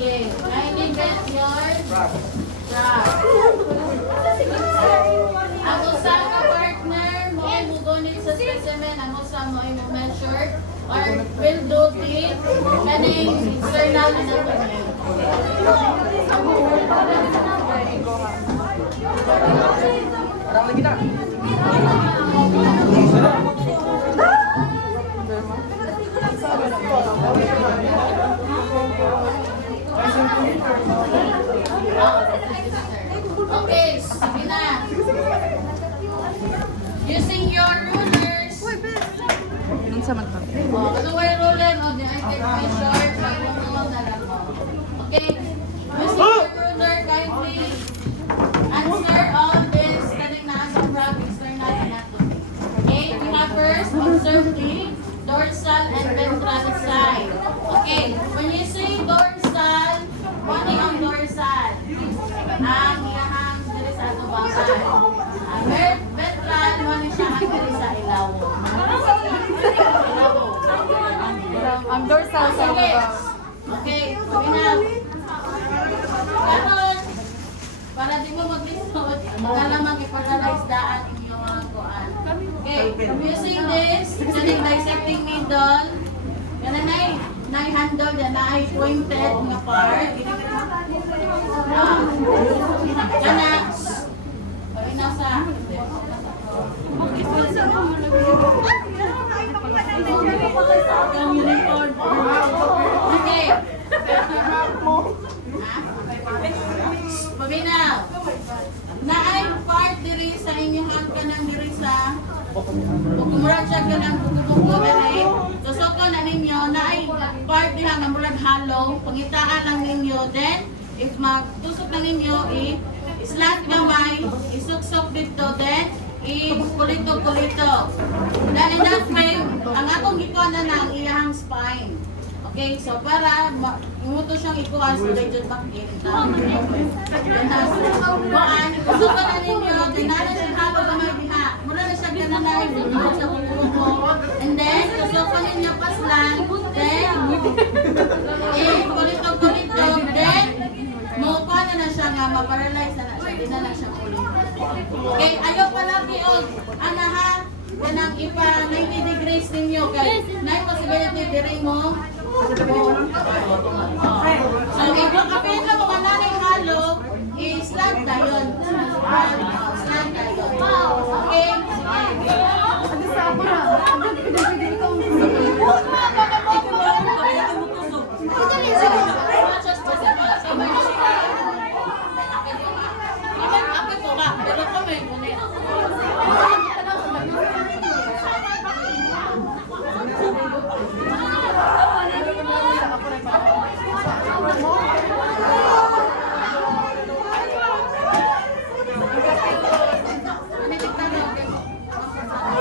Sige. Kindly get your track. Ang usa ka partner mo ay mugunit sa specimen, ang usa mo ay measure or will do the kaning external anatomy. Parang lagi na. Okay, sige na. Using your rulers. Nung sa mata. Oh, ano may ruler? Oh, di ay take measure. Pagmumulang na lang mo. Okay. Using your ruler, kindly answer all this kaning naa sa frog external anatomy. Okay, we have first observe the dorsal and ventral side. Okay, when you say dorsal, what is ang dorsal? Ang iyahang diri sa atong bangkay. Ventral, ano siya ang diri sa ilawo. Ang dorsal sa Okay. Okay, enough. Karon, para di mo mag-lisod, magkalamang ipag-analyze daan inyong mga kuan. Okay, using this, using dissecting needle, yan na handle yan na ay pointed nga part. Kana, pag nasa, okay. Pabinaw. Naay part diri sa inyong kanang diri sa kumurag siya kanang buko-buko diri. Tusoko na ninyo naay part diha nga murag hollow, pangitaan lang ninyo, then if magtusok na ninyo i-slant gamay, isuksok dito, then i-kulito-kulito. Then in that way, ang atong ikuha na ang iyahang spine. Okay, so para imuto siyang ikuha sa legend back in. Kuhaan, kusok na ninyo, dinala siya halo gamay diha. Mura na siya gananay, bumulot sa kukuko. And then, kusok na ninyo paslan, then, kulito-kulito, then, makuha na siya nga, maparalyze na siya, di na lang siya ulit. Okay, ayaw pala kiog, anaha, kanang ipa 90 degrees ninyo, kay 9 possibility diri mo,